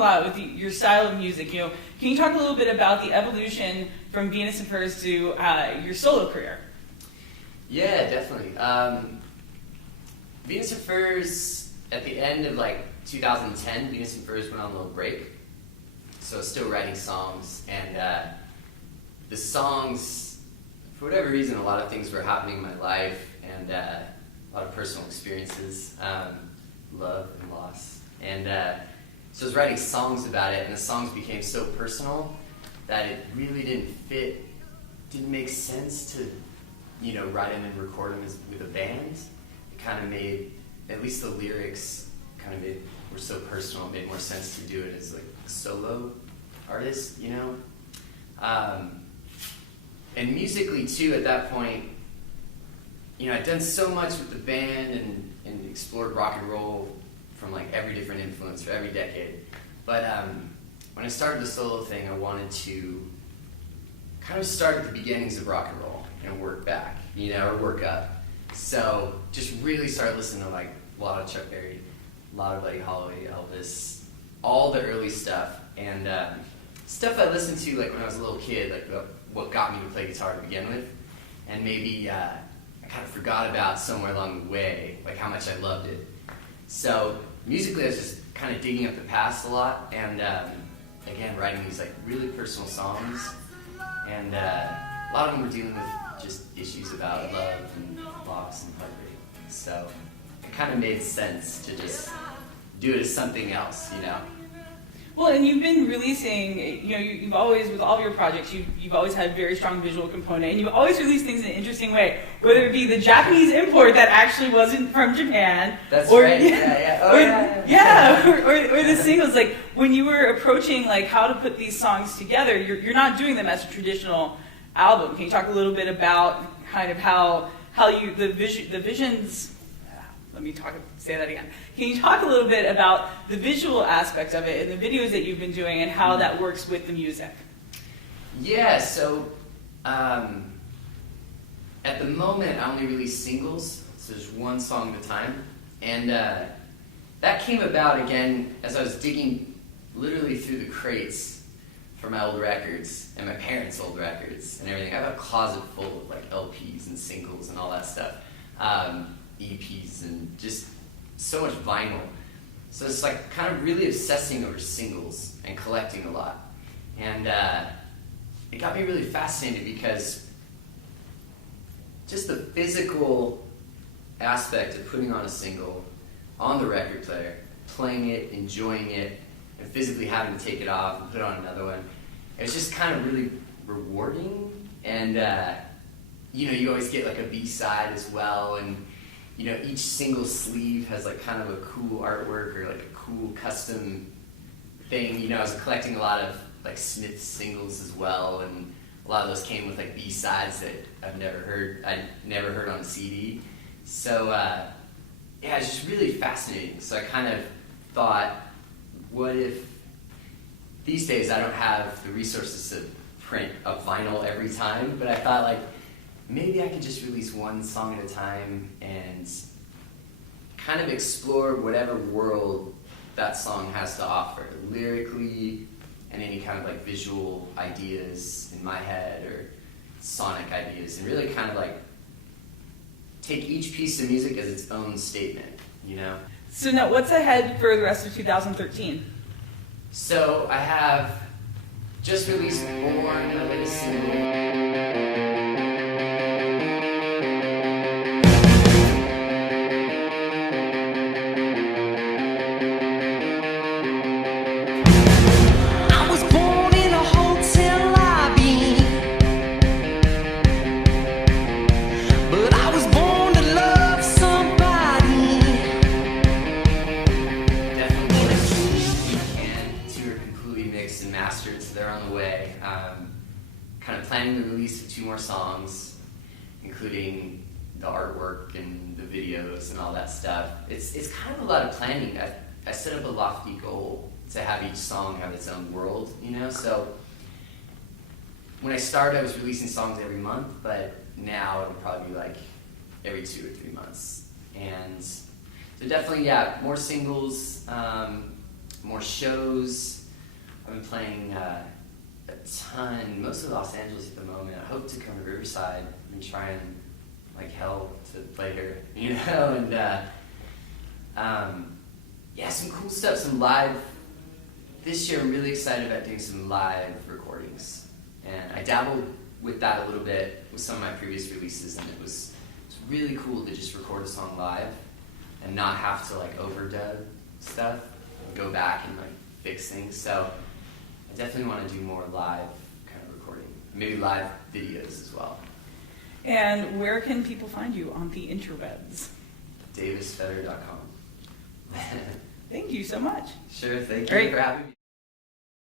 a lot with your style of music. Can you talk a little bit about the evolution from Venus and Furs to your solo career? Yeah, definitely. Venus and Furs, at the end of 2010, Venus and Furs went on a little break. So I was still writing songs, and the songs, for whatever reason, a lot of things were happening in my life, and a lot of personal experiences, love and loss. And so I was writing songs about it, and the songs became so personal that it really didn't make sense to, write them and record them with a band. It kind of made, at least the lyrics were so personal, it made more sense to do it as a solo artist, And musically too, at that point, I'd done so much with the band and explored rock and roll from every different influence for every decade. But when I started the solo thing, I wanted to kind of start at the beginnings of rock and roll and work back, or work up. So just really started listening to a lot of Chuck Berry, a lot of Buddy Holly, Elvis, all the early stuff, and stuff I listened to when I was a little kid, what got me to play guitar to begin with, and maybe I kind of forgot about somewhere along the way, how much I loved it. So musically, I was just kind of digging up the past a lot, and again, writing these really personal songs, and a lot of them were dealing with just issues about love and loss and heartbreak. So it kind of made sense to just do it as something else, Well, and you've been releasing, you've always, with all of your projects, you've always had a very strong visual component, and you've always released things in an interesting way, whether it be the Japanese import that actually wasn't from Japan. That's right, or the singles, when you were approaching, how to put these songs together, you're not doing them as a traditional album. Can you talk a little bit about kind of how the visions... say that again. Can you talk a little bit about the visual aspect of it and the videos that you've been doing and how that works with the music? Yeah, so at the moment I only release singles, so there's one song at a time. And that came about again as I was digging literally through the crates for my old records and my parents' old records and everything. I have a closet full of LPs and singles and all that stuff. EPs and just so much vinyl. So it's kind of really obsessing over singles and collecting a lot. And it got me really fascinated because just the physical aspect of putting on a single on the record player, playing it, enjoying it, and physically having to take it off and put on another one, it was just kind of really rewarding. And you always get a B-side as well, and each single sleeve has kind of a cool artwork or a cool custom thing. I was collecting a lot of Smith singles as well, and a lot of those came with B-sides that I'd never heard on a CD. So it's just really fascinating. So I kind of thought, what if these days I don't have the resources to print a vinyl every time, but I thought maybe I could just release one song at a time and kind of explore whatever world that song has to offer, lyrically and any kind of visual ideas in my head or sonic ideas, and really kind of take each piece of music as its own statement, So now what's ahead for the rest of 2013? So I have just released Born, my latest single. Planning the release of 2 more songs, including the artwork and the videos and all that stuff. It's kind of a lot of planning. I set up a lofty goal to have each song have its own world, So when I started, I was releasing songs every month, but now it'll probably be every 2 or 3 months. And so definitely, more singles, more shows. I've been playing a ton, mostly Los Angeles at the moment. I hope to come to Riverside and try and like hell to play here, you know, and yeah, some cool stuff, some live. This year I'm really excited about doing some live recordings, and I dabbled with that a little bit with some of my previous releases, and it's really cool to just record a song live and not have to like overdub stuff and go back and like fix things. So I definitely want to do more live kind of recording, maybe live videos as well. And where can people find you on the interwebs? DavisFetter.com. Thank you so much. Sure, thank Great. you for having me.